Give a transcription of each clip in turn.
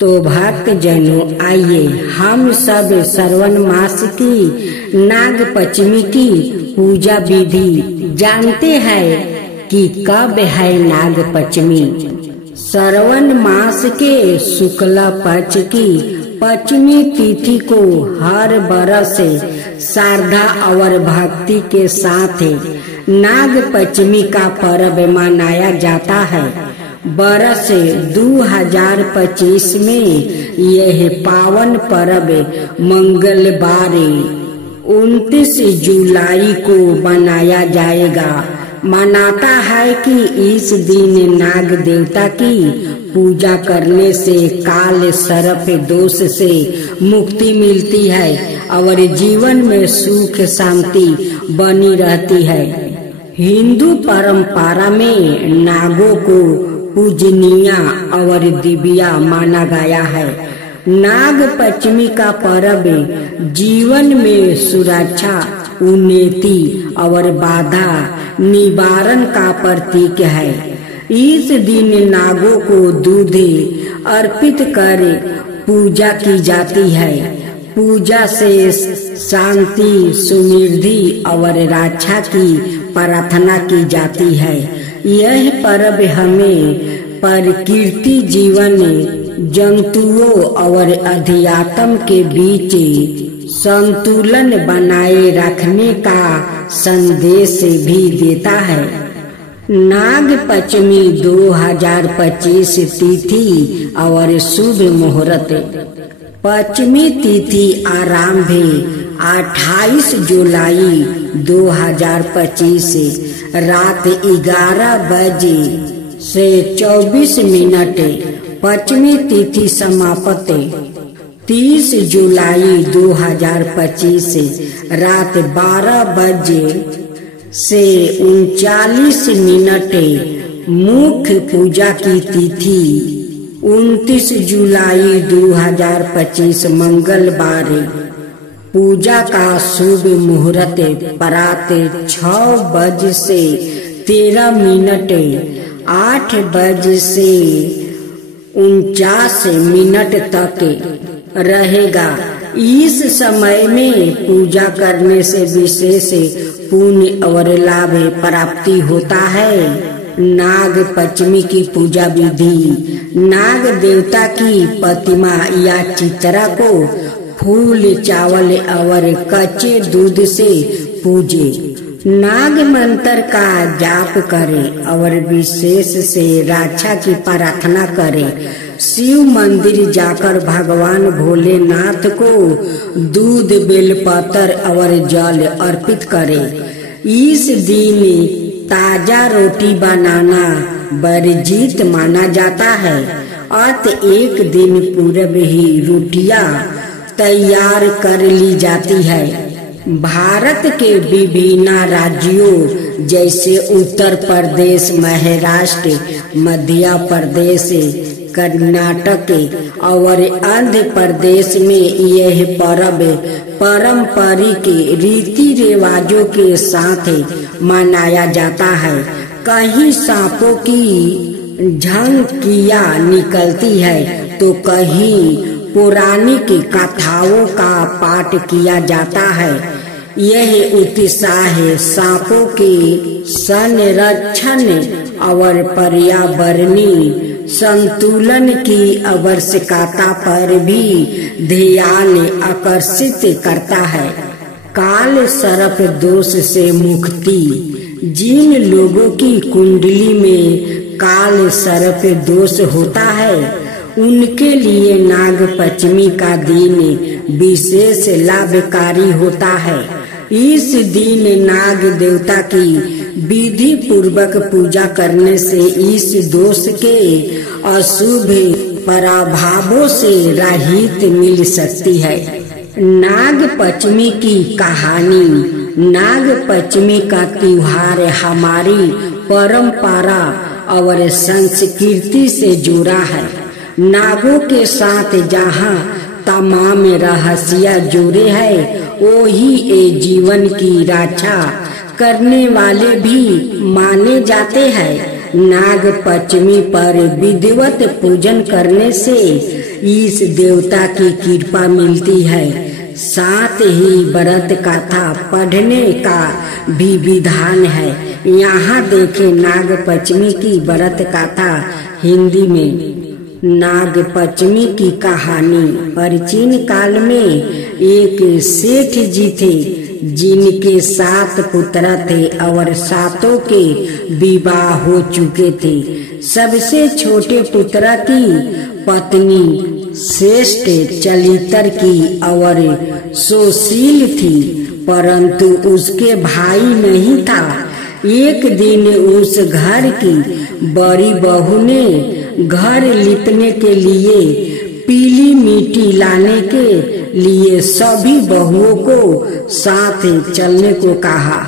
तो भक्त जनों आइए हम सब श्रावण मास की नाग पंचमी की पूजा विधि जानते हैं कि कब है नाग पंचमी। श्रावण मास के शुक्ला पक्ष की पंचमी तिथि को हर बरस श्रद्धा और भक्ति के साथ नाग पंचमी का पर्व मनाया जाता है। बरस 2025 में यह पावन पर्व मंगलवार 29 जुलाई को मनाया जाएगा। मानता है कि इस दिन नाग देवता की पूजा करने से काल सर्प दोष से मुक्ति मिलती है और जीवन में सुख शांति बनी रहती है। हिंदू परंपरा में नागों को पूजनीय और दिव्या माना गया है। नाग पंचमी का पर्व जीवन में सुरक्षा, उन्नति और बाधा निवारण का प्रतीक है। इस दिन नागों को दूध अर्पित कर पूजा की जाती है। पूजा से शांति, समृद्धि और रक्षा की प्रार्थना की जाती है। यह पर्व हमें प्रकृति, जीवन, जंतुओं और अध्यात्म के बीच संतुलन बनाए रखने का संदेश भी देता है। नाग पंचमी 2025 तिथि और शुभ मुहूर्त। पंचमी तिथि आरंभ 28 जुलाई 2025 रात 11 बजे से 24 मिनट। पंचमी तिथि समाप्ति 30 जुलाई 2025 रात 12 बजे से 39 मिनट। मुख्य पूजा की तिथि 29 जुलाई 2025 मंगलवार। पूजा का शुभ मुहूर्त प्रात 6 बजे से 13 मिनट, 8 बजे से 49 मिनट तक रहेगा। इस समय में पूजा करने से विशेष पुण्य और लाभ प्राप्ति होता है। नाग पंचमी की पूजा विधि। नाग देवता की प्रतिमा या चित्रा को फूल, चावल और कच्चे दूध से पूजे। नाग मंत्र का जाप करें और विशेष से रक्षा की प्रार्थना करें। शिव मंदिर जाकर भगवान भोलेनाथ को दूध, बेलपत्र और जल अर्पित करें। इस दिन ताजा रोटी बनाना वर्जित माना जाता है। अत एक दिन पूर्व ही रोटियां तैयार कर ली जाती है। भारत के विभिन्न राज्यों जैसे उत्तर प्रदेश, महाराष्ट्र, मध्य प्रदेश, कर्नाटक और आंध्र प्रदेश में यह पर्व पारंपरिक रीति रिवाजों के साथ मनाया जाता है। कहीं सांपों की झांकियां निकलती है तो कहीं पौराणिक कथाओं का पाठ किया जाता है। यह उत्साह सांपों के संरक्षण और पर्यावरणीय संतुलन की आवश्यकता पर भी ध्यान आकर्षित करता है। काल सर्प दोष से मुक्ति। जिन लोगों की कुंडली में काल सर्प दोष होता है उनके लिए नाग पंचमी का दिन विशेष लाभकारी होता है। इस दिन नाग देवता की विधि पूर्वक पूजा करने से इस दोष के अशुभ प्रभावों से राहत मिल सकती है। नाग पंचमी की कहानी। नाग पंचमी का त्योहार हमारी परंपरा और संस्कृति से जुड़ा है। नागों के साथ जहाँ तमाम रहस्य जुड़े हैं वही ये जीवन की रक्षा करने वाले भी माने जाते हैं। नाग पंचमी पर विधिवत पूजन करने से इस देवता की कृपा मिलती है। साथ ही व्रत कथा पढ़ने का भी विधान है। यहाँ देखे नाग पंचमी की व्रत कथा हिंदी में। नाग पंचमी की कहानी। प्राचीन काल में एक सेठ जी थे जिनके 7 पुत्र थे और 7 के विवाह हो चुके थे। सबसे छोटे पुत्र की पत्नी श्रेष्ठ चरित्र की और सुशील थी, परंतु उसके भाई नहीं था। एक दिन उस घर की बड़ी बहू ने घर लिपने के लिए पीली मिट्टी लाने के लिए सभी बहुओं को साथ चलने को कहा,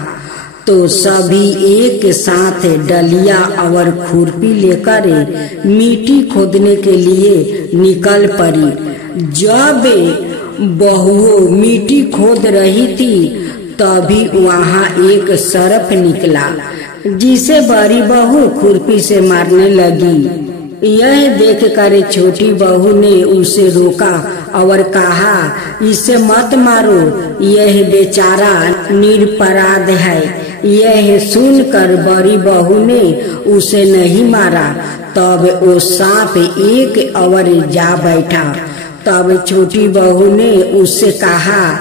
तो सभी एक साथ डलिया और खुरपी लेकर मिट्टी खोदने के लिए निकल पड़ी। जब बहुओं मिट्टी खोद रही थी तभी वहाँ एक सर्प निकला, जिसे बड़ी बहू खुरपी से मारने लगी। यह देखकर छोटी बहू ने उसे रोका और कहा, इसे मत मारो, यह बेचारा निरपराध है। यह सुनकर बड़ी बहू ने उसे नहीं मारा। तब वो सांप एक और जा बैठा। तब छोटी बहू ने उससे कहा,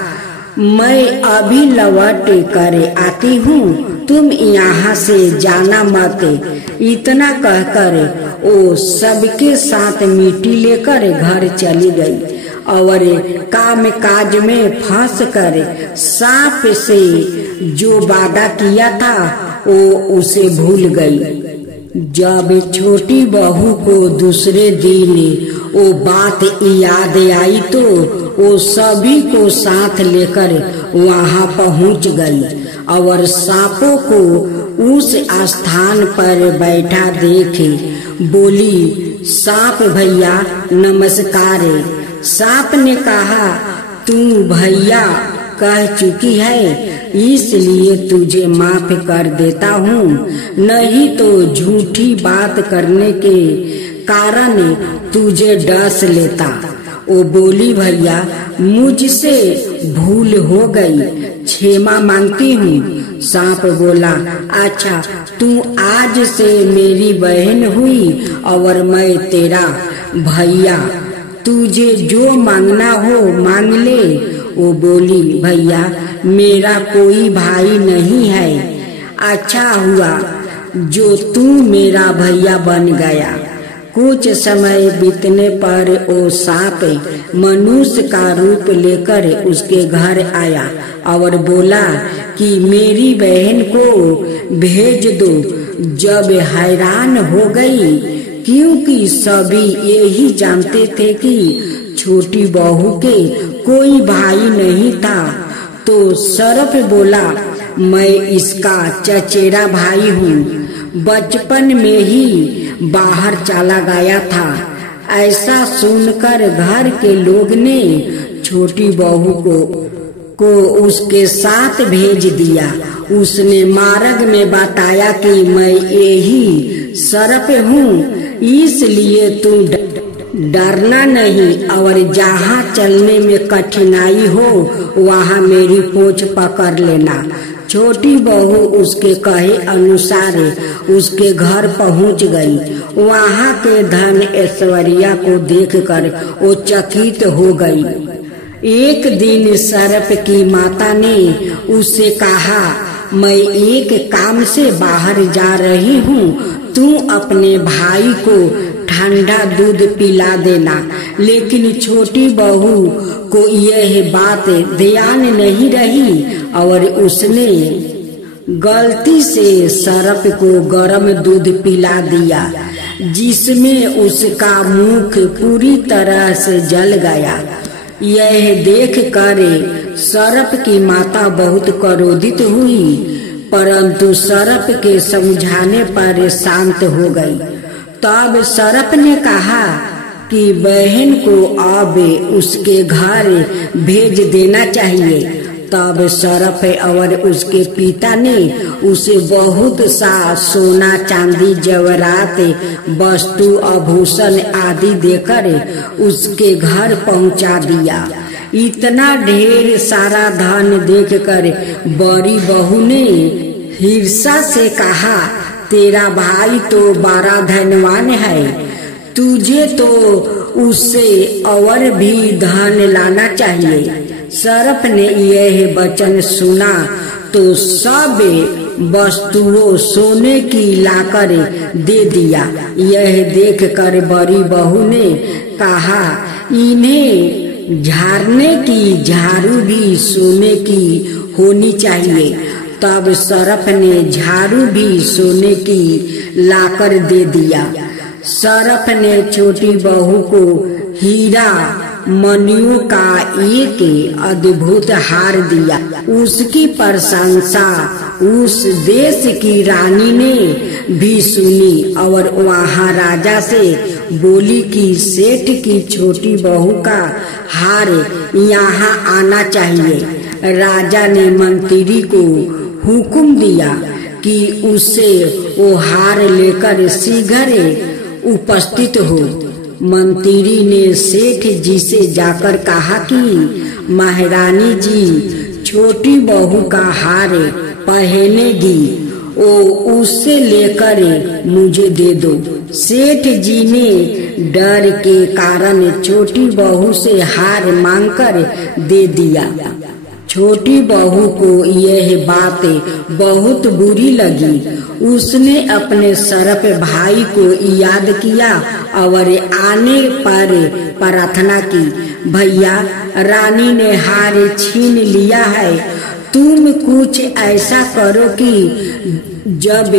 मैं अभी लौट कर आती हूँ, तुम यहाँ से जाना मत। इतना कहकर वो सबके साथ मिट्टी लेकर घर चली गई और काम काज में फंस कर सांप से जो वादा किया था वो उसे भूल गई। जब छोटी बहू को दूसरे दिन वो बात याद आई तो वो सभी को साथ लेकर वहाँ पहुँच गई और सांपों को उस स्थान पर बैठा देखे बोली, सांप भैया नमस्कार। सांप ने कहा, तू भैया कह चुकी है इसलिए तुझे माफ कर देता हूँ, नहीं तो झूठी बात करने के कारण तुझे डस लेता। वो बोली, भैया मुझसे भूल हो गई, क्षमा मांगती हूँ। सांप बोला, अच्छा तू आज से मेरी बहन हुई और मैं तेरा भैया, तुझे जो मांगना हो मांग ले। वो बोली, भैया मेरा कोई भाई नहीं है, अच्छा हुआ जो तू मेरा भैया बन गया। कुछ समय बीतने पर वो सांप मनुष्य का रूप लेकर उसके घर आया और बोला कि मेरी बहन को भेज दो। जब हैरान हो गई क्योंकि सभी यही जानते थे कि छोटी बहू के कोई भाई नहीं था, तो सर्प बोला, मैं इसका चचेरा भाई हूँ, बचपन में ही बाहर चला गया था। ऐसा सुनकर घर के लोग ने छोटी बहू को उसके साथ भेज दिया। उसने मार्ग में बताया कि मैं यही सर्प हूँ, इसलिए तू डरना नहीं और जहाँ चलने में कठिनाई हो वहाँ मेरी पूंछ पकड़ लेना। छोटी बहू उसके कहे अनुसार उसके घर पहुँच गई। वहाँ के धन ऐश्वर्या को देखकर वो चकित हो गई। एक दिन सर्प की माता ने उससे कहा, मैं एक काम से बाहर जा रही हूँ, तू अपने भाई को ठंडा दूध पिला देना। लेकिन छोटी बहू को यह बात ध्यान नहीं रही और उसने गलती से सर्प को गर्म दूध पिला दिया, जिसमें उसका मुख पूरी तरह से जल गया। यह देखकर सर्प की माता बहुत क्रोधित हुई, परंतु सर्प के समझाने पर शांत हो गई। तब सर्प ने कहा कि बहन को अब उसके घर भेज देना चाहिए। तब सरफ और उसके पिता ने उसे बहुत सा सोना चांदी जवाहरात वस्तु आभूषण आदि देकर उसके घर पहुंचा दिया। इतना ढेर सारा धन देखकर बड़ी बहू ने ईर्ष्या से कहा, तेरा भाई तो बड़ा धनवान है, तुझे तो उससे और भी धन लाना चाहिए। सरफ ने यह वचन सुना तो सब वस्तुओं सोने की लाकर दे दिया। यह देखकर बड़ी बहू ने कहा, इन्हें झाड़ने की झाड़ू भी सोने की होनी चाहिए। तब सरफ ने झाड़ू भी सोने की लाकर दे दिया। सरफ ने छोटी बहू को हीरा मणियों का एक अद्भुत हार दिया। उसकी प्रशंसा उस देश की रानी ने भी सुनी और वहाँ राजा से बोली कि सेठ की छोटी बहू का हार यहाँ आना चाहिए। राजा ने मंत्री को हुक्म दिया कि उससे वो हार लेकर शीघ्र उपस्थित हो। मंत्री ने सेठ जी से जाकर कहा कि महारानी जी छोटी बहू का हार पहनेगी, वो उससे लेकर मुझे दे दो। सेठ जी ने डर के कारण छोटी बहू से हार मांगकर दे दिया। छोटी बहू को यह बात बहुत बुरी लगी। उसने अपने सरफ भाई को याद किया और आने पर प्रार्थना की, भैया रानी ने हार छीन लिया है, तुम कुछ ऐसा करो कि जब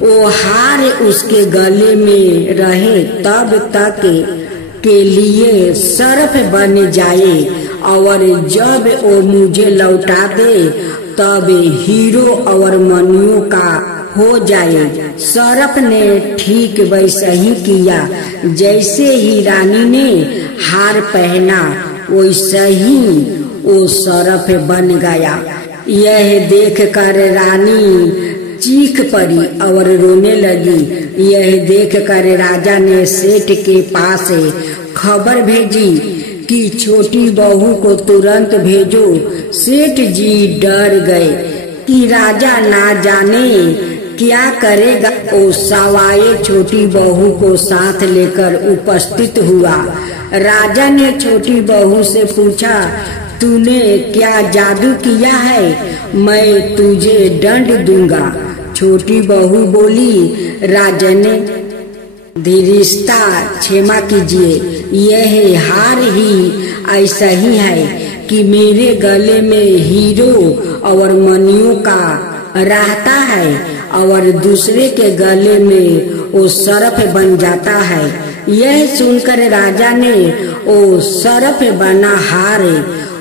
वो हार उसके गले में रहे तब तक के लिए सरफ बन जाए और जब वो मुझे लौटा दे तब हीरो और मणियों का हो जाए। सरफ ने ठीक वैसा ही किया। जैसे ही रानी ने हार पहना वैसा ही वो सरफ बन गया। यह देखकर रानी चीख पड़ी और रोने लगी। यह देखकर राजा ने सेठ के पास खबर भेजी कि छोटी बहू को तुरंत भेजो। सेठ जी डर गए कि राजा ना जाने क्या करेगा। वो सवाए छोटी बहू को साथ लेकर उपस्थित हुआ। राजा ने छोटी बहू से पूछा, तूने क्या जादू किया है? मैं तुझे दंड दूंगा। छोटी बहू बोली, राजन धीरजता क्षमा कीजिए, यह हार ही ऐसा ही है कि मेरे गले में हीरो और मणियों का रहता है और दूसरे के गले में वो सरफ बन जाता है। यह सुनकर राजा ने वो सरफ बना हार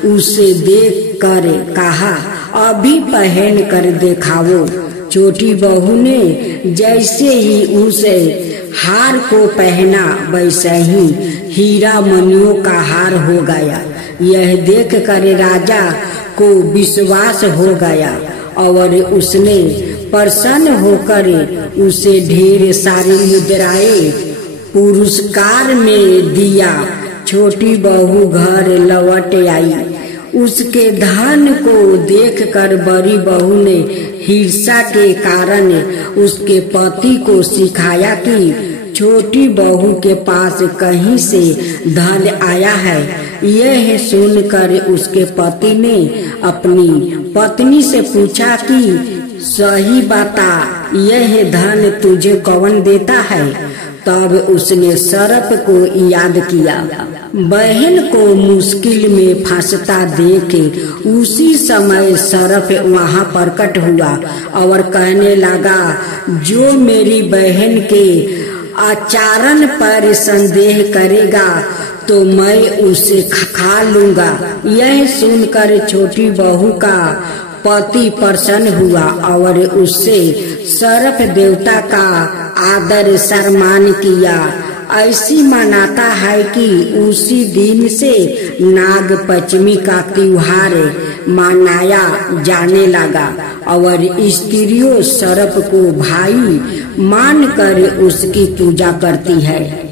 उसे देख कर कहा, अभी पहन कर दिखाओ। छोटी बहू ने जैसे ही उसे हार को पहना वैसा ही हीरा मणियों का हार हो गया। यह देख कर राजा को विश्वास हो गया और उसने प्रसन्न होकर उसे ढेर सारी मुद्राएं पुरस्कार में दिया। छोटी बहू घर लौट आई। उसके धन को देखकर बड़ी बहू ने ईर्ष्या के कारण उसके पति को सिखाया कि छोटी बहू के पास कहीं से धन आया है। यह सुनकर उसके पति ने अपनी पत्नी से पूछा कि सही बता, यह धन तुझे कौन देता है? तब उसने सरफ को याद किया। बहन को मुश्किल में फंसता देखे उसी समय सरफ वहाँ प्रकट हुआ और कहने लगा, जो मेरी बहन के आचरण पर संदेह करेगा तो मैं उसे खा लूंगा। यह सुनकर छोटी बहू का पति प्रसन्न हुआ और उससे सरफ देवता का आदर सम्मान किया ऐसी मान्यता है कि उसी दिन से नाग पंचमी का त्योहार मनाया जाने लगा और स्त्रियों सर्प को भाई मानकर उसकी पूजा करती है।